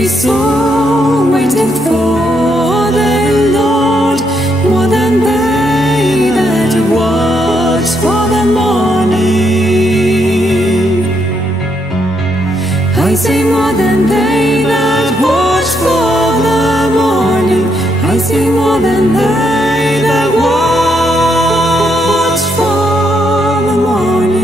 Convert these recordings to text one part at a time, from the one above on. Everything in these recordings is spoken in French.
My soul waited for the Lord more than they that watch for the morning. I say more than they that watch for the morning. I say more than they that watch for the morning.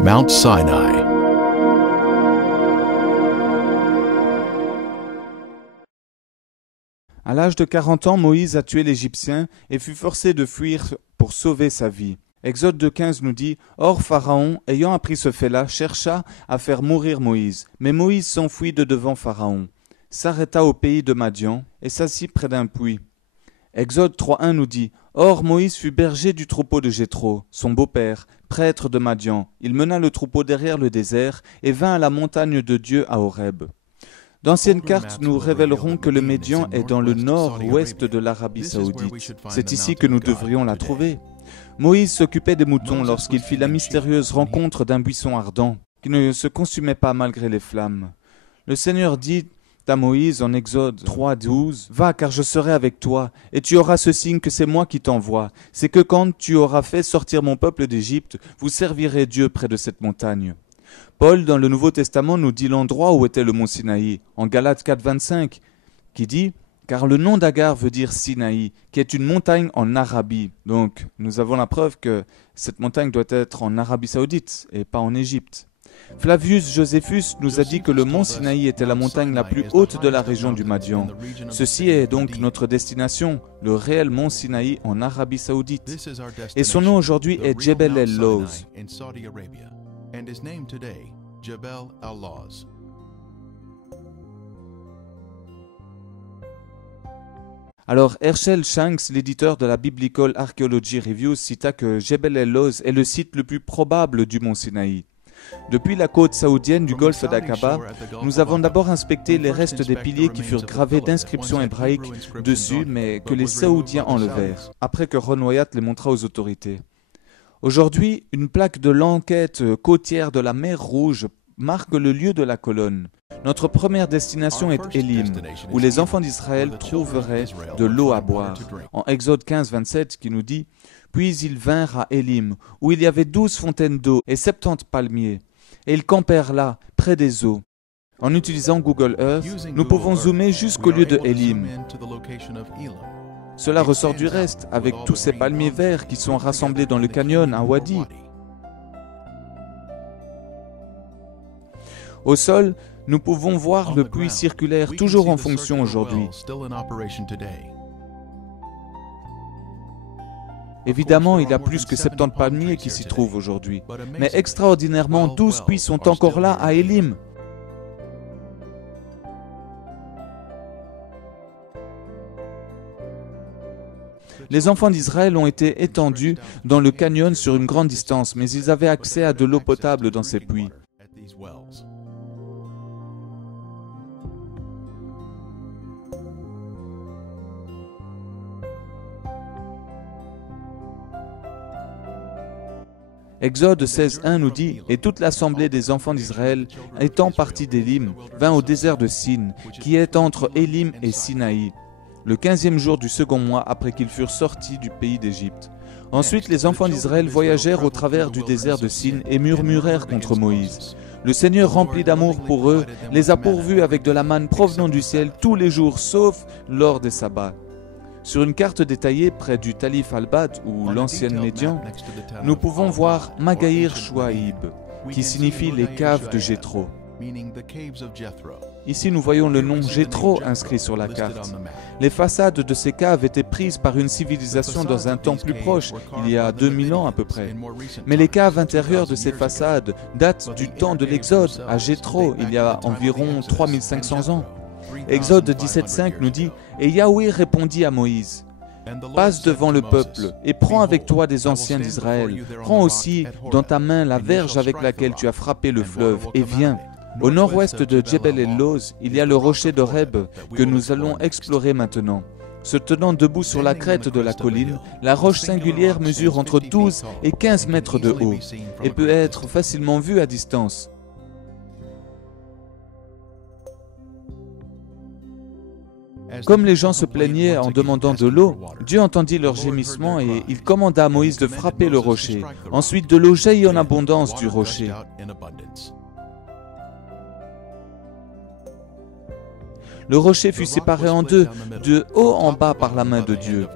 Mount Sinai. À l'âge de 40 ans, Moïse a tué l'Égyptien et fut forcé de fuir pour sauver sa vie. Exode 2,15 nous dit « Or Pharaon, ayant appris ce fait-là, chercha à faire mourir Moïse. Mais Moïse s'enfuit de devant Pharaon, s'arrêta au pays de Madian et s'assit près d'un puits. » Exode 3,1 nous dit « Or Moïse fut berger du troupeau de Jéthro, son beau-père, prêtre de Madian. Il mena le troupeau derrière le désert et vint à la montagne de Dieu à Horeb. » D'anciennes cartes nous révéleront que le Médian est dans le nord-ouest de l'Arabie saoudite. C'est ici que nous devrions la trouver. Moïse s'occupait des moutons lorsqu'il fit la mystérieuse rencontre d'un buisson ardent, qui ne se consumait pas malgré les flammes. Le Seigneur dit à Moïse en Exode 3,12 « Va, car je serai avec toi, et tu auras ce signe que c'est moi qui t'envoie. C'est que quand tu auras fait sortir mon peuple d'Égypte, vous servirez Dieu près de cette montagne. » Paul, dans le Nouveau Testament, nous dit l'endroit où était le mont Sinaï, en Galates 4,25, qui dit « Car le nom d'Agar veut dire Sinaï, qui est une montagne en Arabie. » Donc, nous avons la preuve que cette montagne doit être en Arabie saoudite et pas en Égypte. Flavius Joséphus nous a dit que le mont Sinaï était la montagne la plus haute de la région du Madian. Ceci est donc notre destination, le réel mont Sinaï en Arabie saoudite. Et son nom aujourd'hui est Jebel el-Lawz. Alors, Herschel Shanks, l'éditeur de la Biblical Archaeology Review, cita que Jebel el-Lawz est le site le plus probable du mont Sinaï. Depuis la côte saoudienne du golfe d'Aqaba, nous avons d'abord inspecté les restes des piliers qui furent gravés d'inscriptions hébraïques dessus, mais que les Saoudiens enlevèrent, après que Ron Wyatt les montra aux autorités. Aujourd'hui, une plaque de l'enquête côtière de la mer Rouge marque le lieu de la colonne. Notre première destination est Élim, où les enfants d'Israël trouveraient de l'eau à boire. En Exode 15, 27, qui nous dit « Puis ils vinrent à Élim, où il y avait 12 fontaines d'eau et 70 palmiers, et ils campèrent là, près des eaux. » En utilisant Google Earth, nous pouvons zoomer jusqu'au lieu de Élim. Cela ressort du reste, avec tous ces palmiers verts qui sont rassemblés dans le canyon, un wadi. Au sol, nous pouvons voir le puits circulaire toujours en fonction aujourd'hui. Évidemment, il y a plus que 70 palmiers qui s'y trouvent aujourd'hui. Mais extraordinairement, 12 puits sont encore là à Élim. Les enfants d'Israël ont été étendus dans le canyon sur une grande distance, mais ils avaient accès à de l'eau potable dans ces puits. Exode 16.1 nous dit « Et toute l'assemblée des enfants d'Israël, étant partie d'Élim, vint au désert de Sin, qui est entre Élim et Sinaï, le 15e jour du second mois après qu'ils furent sortis du pays d'Égypte. Ensuite les enfants d'Israël voyagèrent au travers du désert de Sin et murmurèrent contre Moïse. Le Seigneur, rempli d'amour pour eux, les a pourvus avec de la manne provenant du ciel tous les jours, sauf lors des sabbats. » Sur une carte détaillée près du Talif al-Bad, ou l'ancienne Médian, nous pouvons voir Magaïr Chouaïb, qui signifie les caves de Jéthro. Ici, nous voyons le nom Jéthro inscrit sur la carte. Les façades de ces caves étaient prises par une civilisation dans un temps plus proche, il y a 2000 ans à peu près. Mais les caves intérieures de ces façades datent du temps de l'Exode, à Jéthro, il y a environ 3500 ans. Exode 17,5 nous dit « Et Yahweh répondit à Moïse, « Passe devant le peuple et prends avec toi des anciens d'Israël. Prends aussi dans ta main la verge avec laquelle tu as frappé le fleuve et viens. » Au nord-ouest de Djebel el-Lawz, il y a le rocher d'Horeb que nous allons explorer maintenant. Se tenant debout sur la crête de la colline, la roche singulière mesure entre 12 et 15 mètres de haut et peut être facilement vue à distance. Comme les gens se plaignaient en demandant de l'eau, Dieu entendit leurs gémissements et il commanda à Moïse de frapper le rocher. Ensuite, de l'eau jaillit en abondance du rocher. Le rocher fut séparé en deux, de haut en bas par la main de Dieu.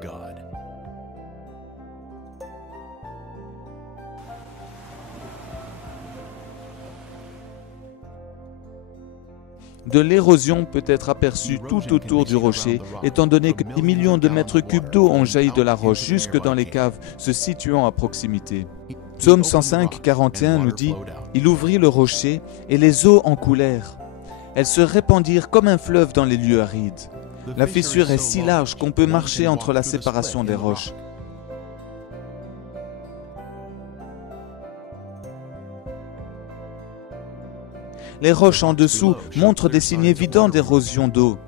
De l'érosion peut être aperçue tout autour du rocher, étant donné que des millions de mètres cubes d'eau ont jailli de la roche jusque dans les caves se situant à proximité. Psaume 105, 41 nous dit « Il ouvrit le rocher et les eaux en coulèrent. Elles se répandirent comme un fleuve dans les lieux arides. La fissure est si large qu'on peut marcher entre la séparation des roches. » Les roches en dessous montrent des signes évidents d'érosion d'eau.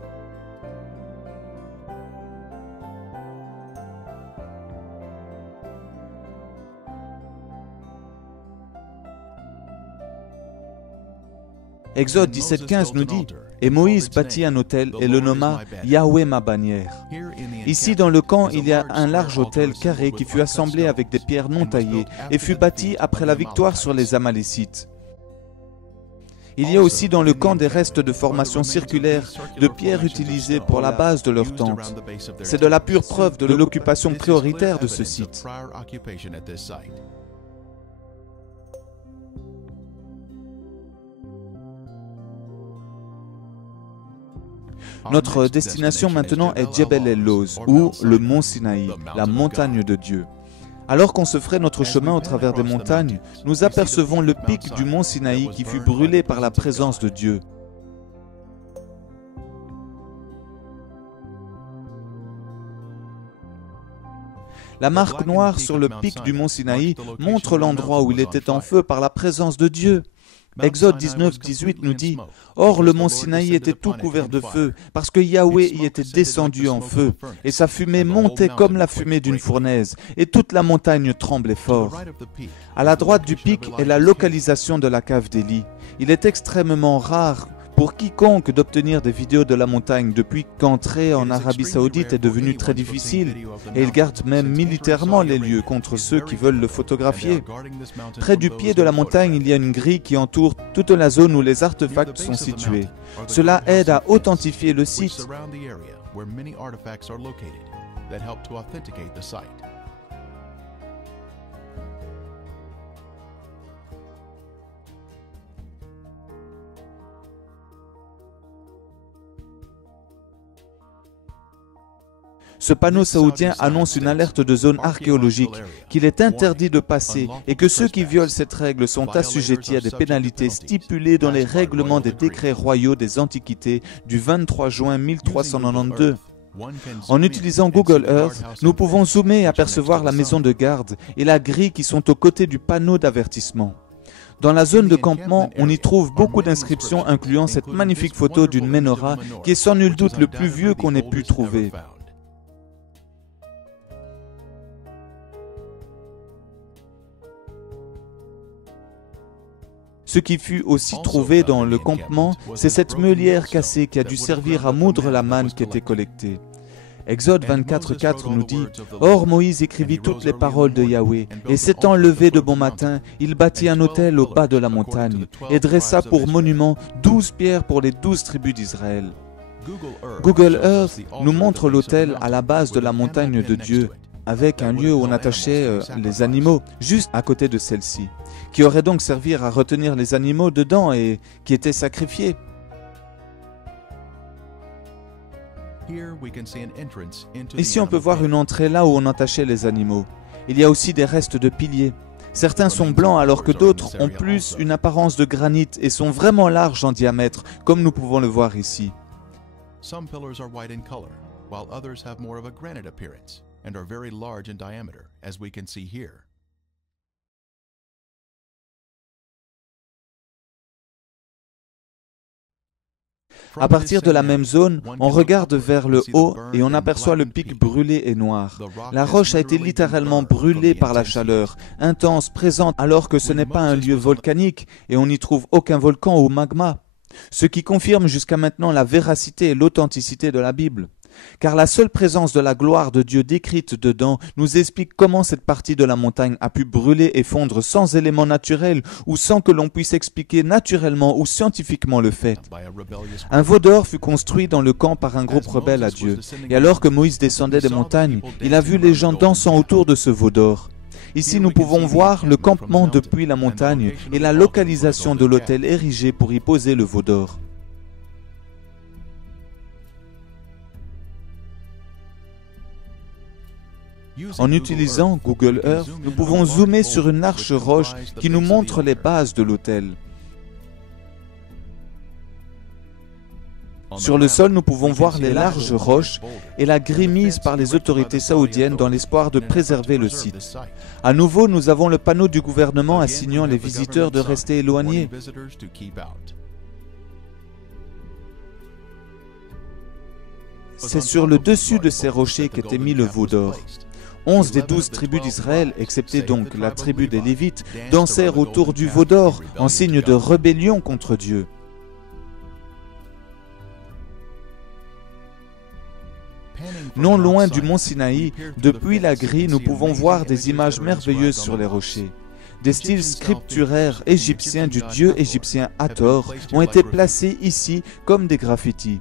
Exode 17,15 nous dit « Et Moïse bâtit un autel et le nomma Yahweh ma bannière. » Ici dans le camp, il y a un large autel carré qui fut assemblé avec des pierres non taillées et fut bâti après la victoire sur les Amalécites. Il y a aussi dans le camp des restes de formations circulaires de pierres utilisées pour la base de leur tente. C'est de la pure preuve de l'occupation prioritaire de ce site. Notre destination maintenant est Djebel el-Lawz, ou le mont Sinaï, la montagne de Dieu. Alors qu'on se ferait notre chemin au travers des montagnes, nous apercevons le pic du mont Sinaï qui fut brûlé par la présence de Dieu. La marque noire sur le pic du mont Sinaï montre l'endroit où il était en feu par la présence de Dieu. Exode 19, 18 nous dit « Or le mont Sinaï était tout couvert de feu, parce que Yahweh y était descendu en feu, et sa fumée montait comme la fumée d'une fournaise, et toute la montagne tremblait fort. » À la droite du pic est la localisation de la cave d'Élie. Il est extrêmement rare pour quiconque d'obtenir des vidéos de la montagne depuis qu'entrer en Arabie Saoudite est devenu très difficile, et ils gardent même militairement les lieux contre ceux qui veulent le photographier. Près du pied de la montagne, il y a une grille qui entoure toute la zone où les artefacts sont situés. Cela aide à authentifier le site. Ce panneau saoudien annonce une alerte de zone archéologique, qu'il est interdit de passer et que ceux qui violent cette règle sont assujettis à des pénalités stipulées dans les règlements des décrets royaux des Antiquités du 23 juin 1392. En utilisant Google Earth, nous pouvons zoomer et apercevoir la maison de garde et la grille qui sont aux côtés du panneau d'avertissement. Dans la zone de campement, on y trouve beaucoup d'inscriptions incluant cette magnifique photo d'une menorah qui est sans nul doute le plus vieux qu'on ait pu trouver. Ce qui fut aussi trouvé dans le campement, c'est cette meulière cassée qui a dû servir à moudre la manne qui était collectée. Exode 24:4 nous dit « Or Moïse écrivit toutes les paroles de Yahweh, et s'étant levé de bon matin, il bâtit un autel au bas de la montagne, et dressa pour monument 12 pierres pour les 12 tribus d'Israël. » Google Earth nous montre l'autel à la base de la montagne de Dieu. avec un lieu où on attachait les animaux, juste à côté de celle-ci, qui aurait donc servi à retenir les animaux dedans et qui étaient sacrifiés. Ici, on peut voir une entrée là où on attachait les animaux. Il y a aussi des restes de piliers. Certains sont blancs alors que d'autres ont plus une apparence de granit et sont vraiment larges en diamètre, comme nous pouvons le voir ici. Some pillars are white in color, while others have more of a granite appearance and are very large in diameter, as we can see here. À partir de la même zone, on regarde vers le haut et on aperçoit le pic brûlé et noir. La roche a été littéralement brûlée par la chaleur, intense, présente, alors que ce n'est pas un lieu volcanique et on n'y trouve aucun volcan ou magma. Ce qui confirme jusqu'à maintenant la véracité et l'authenticité de la Bible. Car la seule présence de la gloire de Dieu décrite dedans nous explique comment cette partie de la montagne a pu brûler et fondre sans éléments naturels ou sans que l'on puisse expliquer naturellement ou scientifiquement le fait. Un veau d'or fut construit dans le camp par un groupe rebelle à Dieu. Et alors que Moïse descendait des montagnes, il a vu les gens dansant autour de ce veau d'or. Ici, nous pouvons voir le campement depuis la montagne et la localisation de l'autel érigé pour y poser le veau d'or. En utilisant Google Earth, nous pouvons zoomer sur une large roche qui nous montre les bases de l'autel. Sur le sol, nous pouvons voir les larges roches et la grille mise par les autorités saoudiennes dans l'espoir de préserver le site. À nouveau, nous avons le panneau du gouvernement assignant les visiteurs de rester éloignés. C'est sur le dessus de ces rochers qu'était mis le veau d'or. 11 des 12 tribus d'Israël, excepté donc la tribu des Lévites, dansèrent autour du veau d'or en signe de rébellion contre Dieu. Non loin du mont Sinaï, depuis la grille, nous pouvons voir des images merveilleuses sur les rochers. Des styles scripturaires égyptiens du dieu égyptien Hathor ont été placés ici comme des graffitis.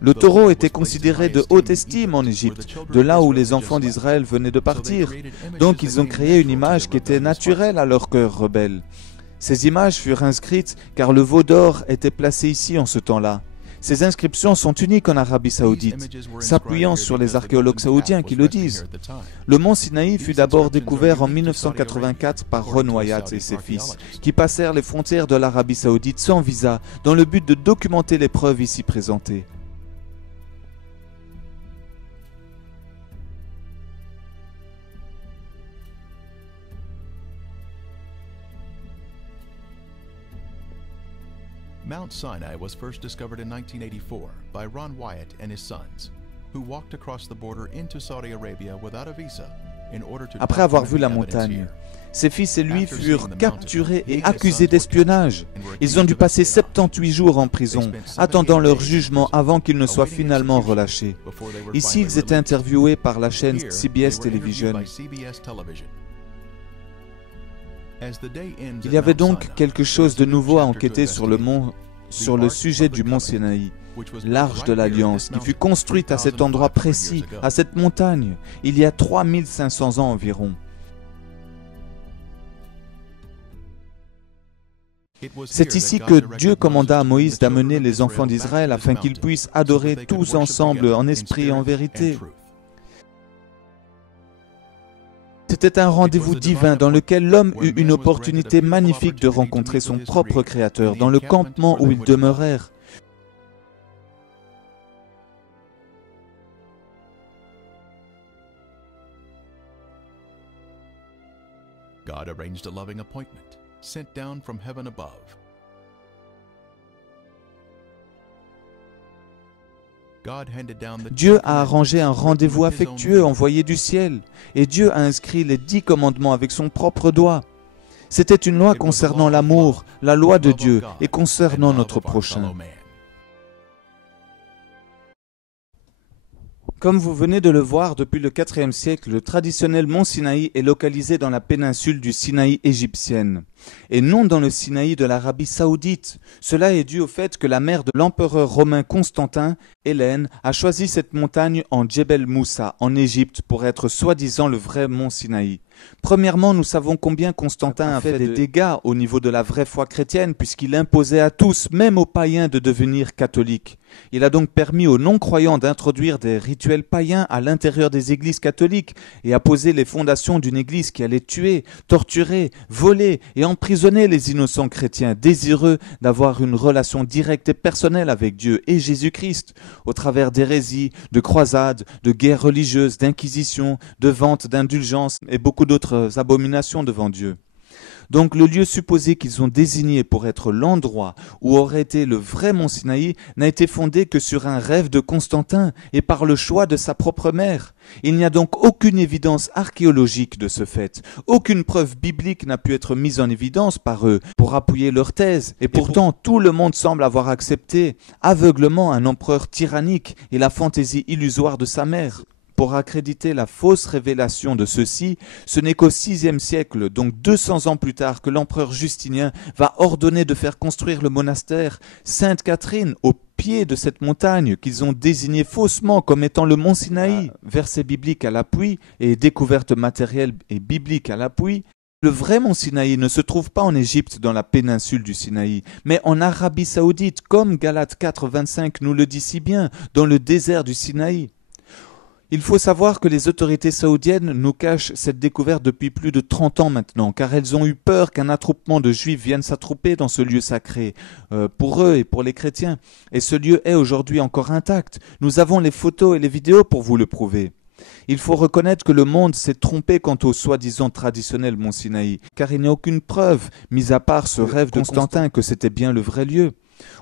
Le taureau était considéré de haute estime en Égypte, de là où les enfants d'Israël venaient de partir. Donc ils ont créé une image qui était naturelle à leur cœur rebelle. Ces images furent inscrites car le veau d'or était placé ici en ce temps-là. Ces inscriptions sont uniques en Arabie Saoudite, s'appuyant sur les archéologues saoudiens qui le disent. Le mont Sinaï fut d'abord découvert en 1984 par Ron Wyatt et ses fils, qui passèrent les frontières de l'Arabie Saoudite sans visa, dans le but de documenter les preuves ici présentées. Mount Sinai was first discovered in 1984 by Ron Wyatt and his sons, who walked across the border into Saudi Arabia without a visa in order to Après avoir vu la document the evidence montagne, here. ses fils et lui furent capturés et accusés d'espionnage. Ils ont dû passer 78 jours en prison, attendant leur jugement avant qu'ils ne soient finalement relâchés. Ici, ils étaient interviewés par la chaîne CBS Television. Il y avait donc quelque chose de nouveau à enquêter sur le sujet du mont Sinaï, l'Arche de l'Alliance, qui fut construite à cet endroit précis, à cette montagne, il y a 3500 ans environ. C'est ici que Dieu commanda à Moïse d'amener les enfants d'Israël afin qu'ils puissent adorer tous ensemble en esprit et en vérité. C'était un rendez-vous divin dans lequel l'homme eut une opportunité magnifique de rencontrer son propre Créateur dans le campement où ils demeurèrent. God arranged a loving appointment, sent down from heaven above. Dieu a arrangé un rendez-vous affectueux envoyé du ciel, et Dieu a inscrit les 10 commandements avec son propre doigt. C'était une loi concernant l'amour, la loi de Dieu, et concernant notre prochain. Comme vous venez de le voir, depuis le IVe siècle, le traditionnel mont Sinaï est localisé dans la péninsule du Sinaï égyptienne. et non dans le Sinaï de l'Arabie saoudite. Cela est dû au fait que la mère de l'empereur romain Constantin, Hélène, a choisi cette montagne en Djebel Moussa, en Égypte, pour être soi-disant le vrai mont Sinaï. Premièrement, nous savons combien Constantin a fait des dégâts au niveau de la vraie foi chrétienne, puisqu'il imposait à tous, même aux païens, de devenir catholiques. Il a donc permis aux non-croyants d'introduire des rituels païens à l'intérieur des églises catholiques et a posé les fondations d'une église qui allait tuer, torturer, voler et emprisonner les innocents chrétiens désireux d'avoir une relation directe et personnelle avec Dieu et Jésus-Christ, au travers d'hérésies, de croisades, de guerres religieuses, d'inquisitions, de ventes d'indulgences et beaucoup d'autres abominations devant Dieu. Donc le lieu supposé qu'ils ont désigné pour être l'endroit où aurait été le vrai mont Sinaï n'a été fondé que sur un rêve de Constantin et par le choix de sa propre mère. Il n'y a donc aucune évidence archéologique de ce fait. Aucune preuve biblique n'a pu être mise en évidence par eux pour appuyer leur thèse. Et pourtant, tout le monde semble avoir accepté aveuglement un empereur tyrannique et la fantaisie illusoire de sa mère. Pour accréditer la fausse révélation de ceux-ci, ce n'est qu'au VIe siècle, donc 200 ans plus tard, que l'empereur Justinien va ordonner de faire construire le monastère Sainte-Catherine au pied de cette montagne qu'ils ont désigné faussement comme étant le mont Sinaï. Verset biblique à l'appui et découverte matérielle et biblique à l'appui. Le vrai mont Sinaï ne se trouve pas en Égypte dans la péninsule du Sinaï, mais en Arabie Saoudite, comme Galates 4, 25 nous le dit si bien, dans le désert du Sinaï. Il faut savoir que les autorités saoudiennes nous cachent cette découverte depuis plus de 30 ans maintenant, car elles ont eu peur qu'un attroupement de juifs vienne s'attrouper dans ce lieu sacré, pour eux et pour les chrétiens. Et ce lieu est aujourd'hui encore intact. Nous avons les photos et les vidéos pour vous le prouver. Il faut reconnaître que le monde s'est trompé quant au soi-disant traditionnel mont Sinaï, car il n'y a aucune preuve, mis à part ce rêve de Constantin, que c'était bien le vrai lieu.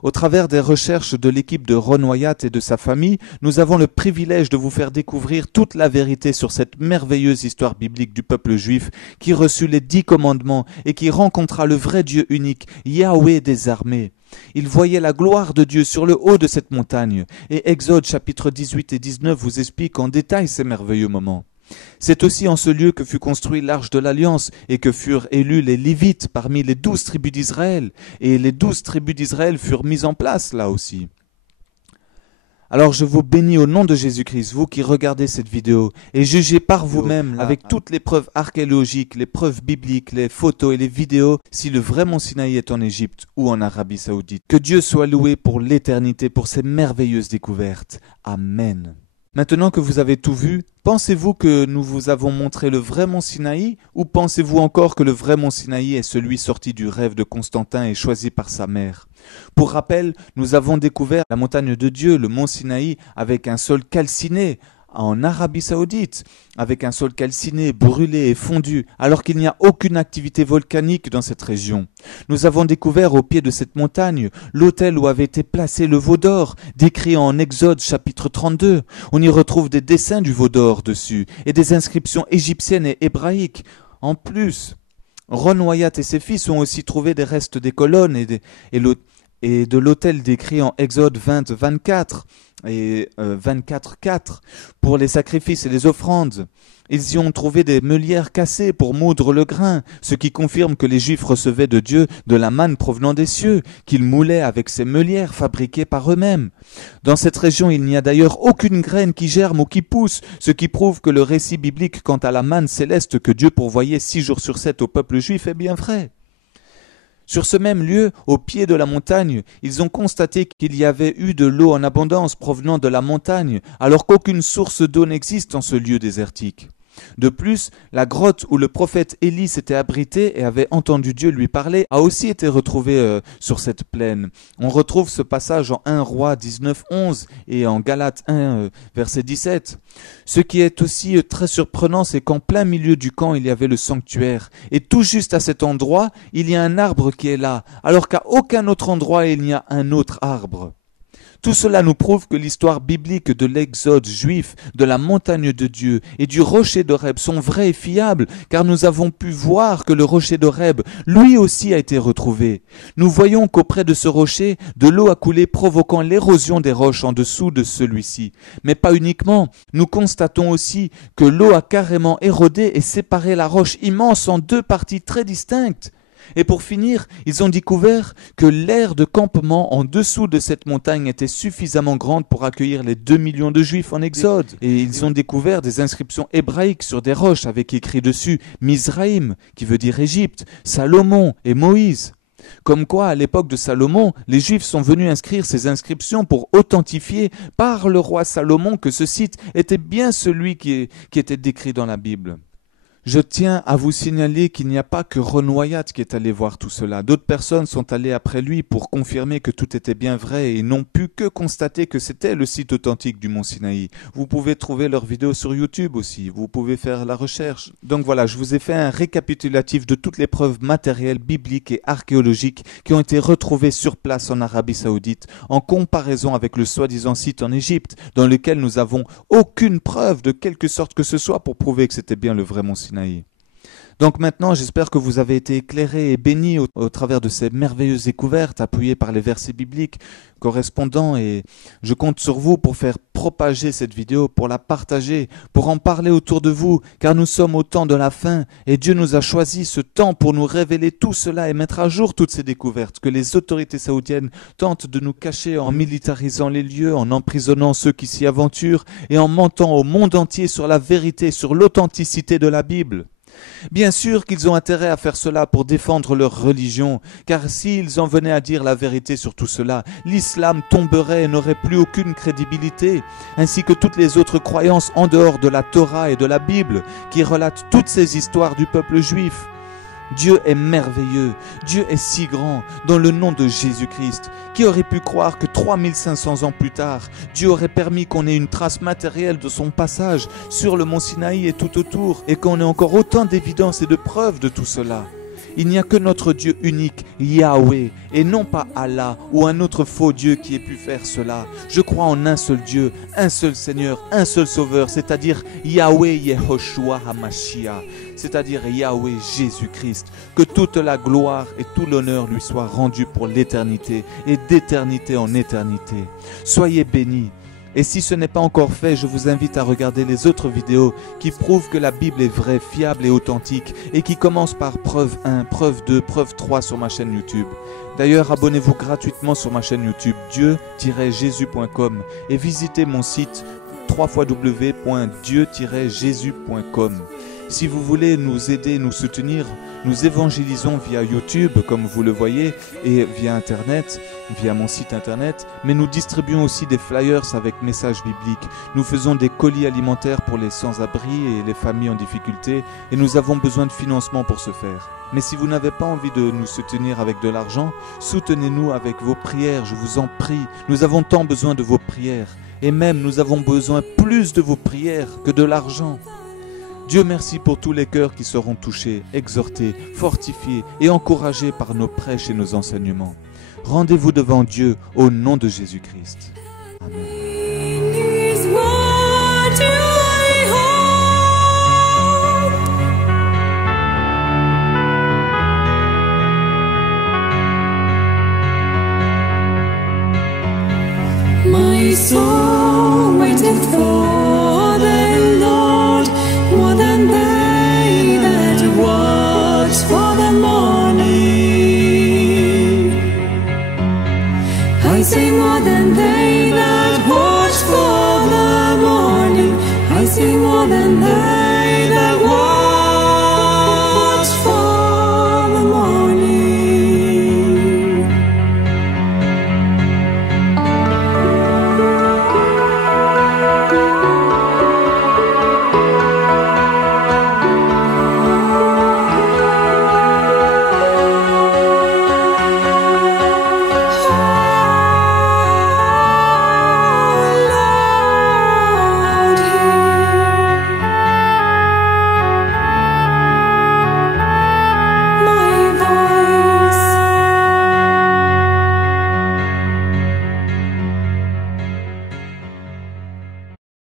Au travers des recherches de l'équipe de Ron Wyatt et de sa famille, nous avons le privilège de vous faire découvrir toute la vérité sur cette merveilleuse histoire biblique du peuple juif qui reçut les 10 commandements et qui rencontra le vrai Dieu unique, Yahweh des armées. Il voyait la gloire de Dieu sur le haut de cette montagne, et Exode chapitre 18 et 19 vous explique en détail ces merveilleux moments. C'est aussi en ce lieu que fut construit l'arche de l'Alliance et que furent élus les Lévites parmi les 12 tribus d'Israël. Et les 12 tribus d'Israël furent mises en place là aussi. Alors je vous bénis au nom de Jésus-Christ, vous qui regardez cette vidéo, et jugez par vous-même, avec toutes les preuves archéologiques, les preuves bibliques, les photos et les vidéos, si le vrai mont Sinaï est en Égypte ou en Arabie Saoudite. Que Dieu soit loué pour l'éternité, pour ces merveilleuses découvertes. Amen. Maintenant que vous avez tout vu, pensez-vous que nous vous avons montré le vrai mont Sinaï ou pensez-vous encore que le vrai mont Sinaï est celui sorti du rêve de Constantin et choisi par sa mère? Pour rappel, nous avons découvert la montagne de Dieu, le mont Sinaï, avec un sol calciné en Arabie Saoudite, avec un sol calciné, brûlé et fondu, alors qu'il n'y a aucune activité volcanique dans cette région. Nous avons découvert au pied de cette montagne l'autel où avait été placé le veau d'or, décrit en Exode chapitre 32. On y retrouve des dessins du veau d'or dessus et des inscriptions égyptiennes et hébraïques. En plus, Ron Wyatt et ses fils ont aussi trouvé des restes des colonnes et de l'autel décrit en Exode 20, 24 et 24.4 pour les sacrifices et les offrandes. Ils y ont trouvé des meulières cassées pour moudre le grain, ce qui confirme que les Juifs recevaient de Dieu de la manne provenant des cieux, qu'ils moulaient avec ces meulières fabriquées par eux-mêmes. Dans cette région, il n'y a d'ailleurs aucune graine qui germe ou qui pousse, ce qui prouve que le récit biblique quant à la manne céleste que Dieu pourvoyait 6 jours sur 7 au peuple juif est bien vrai. Sur ce même lieu, au pied de la montagne, ils ont constaté qu'il y avait eu de l'eau en abondance provenant de la montagne, alors qu'aucune source d'eau n'existe en ce lieu désertique. De plus, la grotte où le prophète Élie s'était abrité et avait entendu Dieu lui parler a aussi été retrouvée sur cette plaine. On retrouve ce passage en 1 Roi 19, 11 et en Galates 1, verset 17. Ce qui est aussi très surprenant, c'est qu'en plein milieu du camp, il y avait le sanctuaire. Et tout juste à cet endroit, il y a un arbre qui est là, alors qu'à aucun autre endroit il n'y a un autre arbre. Tout cela nous prouve que l'histoire biblique de l'exode juif, de la montagne de Dieu et du rocher d'Horeb sont vraies et fiables, car nous avons pu voir que le rocher d'Horeb, lui aussi, a été retrouvé. Nous voyons qu'auprès de ce rocher, de l'eau a coulé provoquant l'érosion des roches en dessous de celui-ci. Mais pas uniquement, nous constatons aussi que l'eau a carrément érodé et séparé la roche immense en 2 parties très distinctes. Et pour finir, ils ont découvert que l'aire de campement en dessous de cette montagne était suffisamment grande pour accueillir les 2 millions de Juifs en Exode. Et ils ont découvert des inscriptions hébraïques sur des roches avec écrit dessus Mizraïm, qui veut dire Égypte, Salomon et Moïse. Comme quoi, à l'époque de Salomon, les Juifs sont venus inscrire ces inscriptions pour authentifier par le roi Salomon que ce site était bien celui qui était décrit dans la Bible. Je tiens à vous signaler qu'il n'y a pas que Ron Wyatt qui est allé voir tout cela. D'autres personnes sont allées après lui pour confirmer que tout était bien vrai et n'ont pu que constater que c'était le site authentique du Mont Sinaï. Vous pouvez trouver leurs vidéos sur YouTube aussi, vous pouvez faire la recherche. Donc voilà, je vous ai fait un récapitulatif de toutes les preuves matérielles, bibliques et archéologiques qui ont été retrouvées sur place en Arabie Saoudite, en comparaison avec le soi-disant site en Égypte, dans lequel nous n'avons aucune preuve de quelque sorte que ce soit pour prouver que c'était bien le vrai Mont Sinaï. Donc maintenant, j'espère que vous avez été éclairés et bénis au travers de ces merveilleuses découvertes appuyées par les versets bibliques correspondants, et je compte sur vous pour faire propager cette vidéo, pour la partager, pour en parler autour de vous, car nous sommes au temps de la fin et Dieu nous a choisi ce temps pour nous révéler tout cela et mettre à jour toutes ces découvertes que les autorités saoudiennes tentent de nous cacher en militarisant les lieux, en emprisonnant ceux qui s'y aventurent et en mentant au monde entier sur la vérité, sur l'authenticité de la Bible. Bien sûr qu'ils ont intérêt à faire cela pour défendre leur religion, car s'ils en venaient à dire la vérité sur tout cela, l'islam tomberait et n'aurait plus aucune crédibilité, ainsi que toutes les autres croyances en dehors de la Torah et de la Bible, qui relatent toutes ces histoires du peuple juif. Dieu est merveilleux, Dieu est si grand, dans le nom de Jésus-Christ. Qui aurait pu croire que 3500 ans plus tard, Dieu aurait permis qu'on ait une trace matérielle de son passage sur le mont Sinaï et tout autour, et qu'on ait encore autant d'évidences et de preuves de tout cela? Il n'y a que notre Dieu unique, Yahweh, et non pas Allah ou un autre faux Dieu qui ait pu faire cela. Je crois en un seul Dieu, un seul Seigneur, un seul Sauveur, c'est-à-dire Yahweh Yehoshua HaMashiach, c'est-à-dire Yahweh Jésus-Christ. Que toute la gloire et tout l'honneur lui soient rendus pour l'éternité et d'éternité en éternité. Soyez bénis. Et si ce n'est pas encore fait, je vous invite à regarder les autres vidéos qui prouvent que la Bible est vraie, fiable et authentique, et qui commencent par preuve 1, preuve 2, preuve 3 sur ma chaîne YouTube. D'ailleurs, abonnez-vous gratuitement sur ma chaîne YouTube dieu-jésus.com et visitez mon site www.dieu-jésus.com. Si vous voulez nous aider, nous soutenir, nous évangélisons via YouTube, comme vous le voyez, et via Internet, via mon site Internet, mais nous distribuons aussi des flyers avec messages bibliques. Nous faisons des colis alimentaires pour les sans-abri et les familles en difficulté, et nous avons besoin de financement pour ce faire. Mais si vous n'avez pas envie de nous soutenir avec de l'argent, soutenez-nous avec vos prières, je vous en prie. Nous avons tant besoin de vos prières, et même nous avons besoin plus de vos prières que de l'argent. Dieu merci pour tous les cœurs qui seront touchés, exhortés, fortifiés et encouragés par nos prêches et nos enseignements. Rendez-vous devant Dieu au nom de Jésus-Christ. Amen.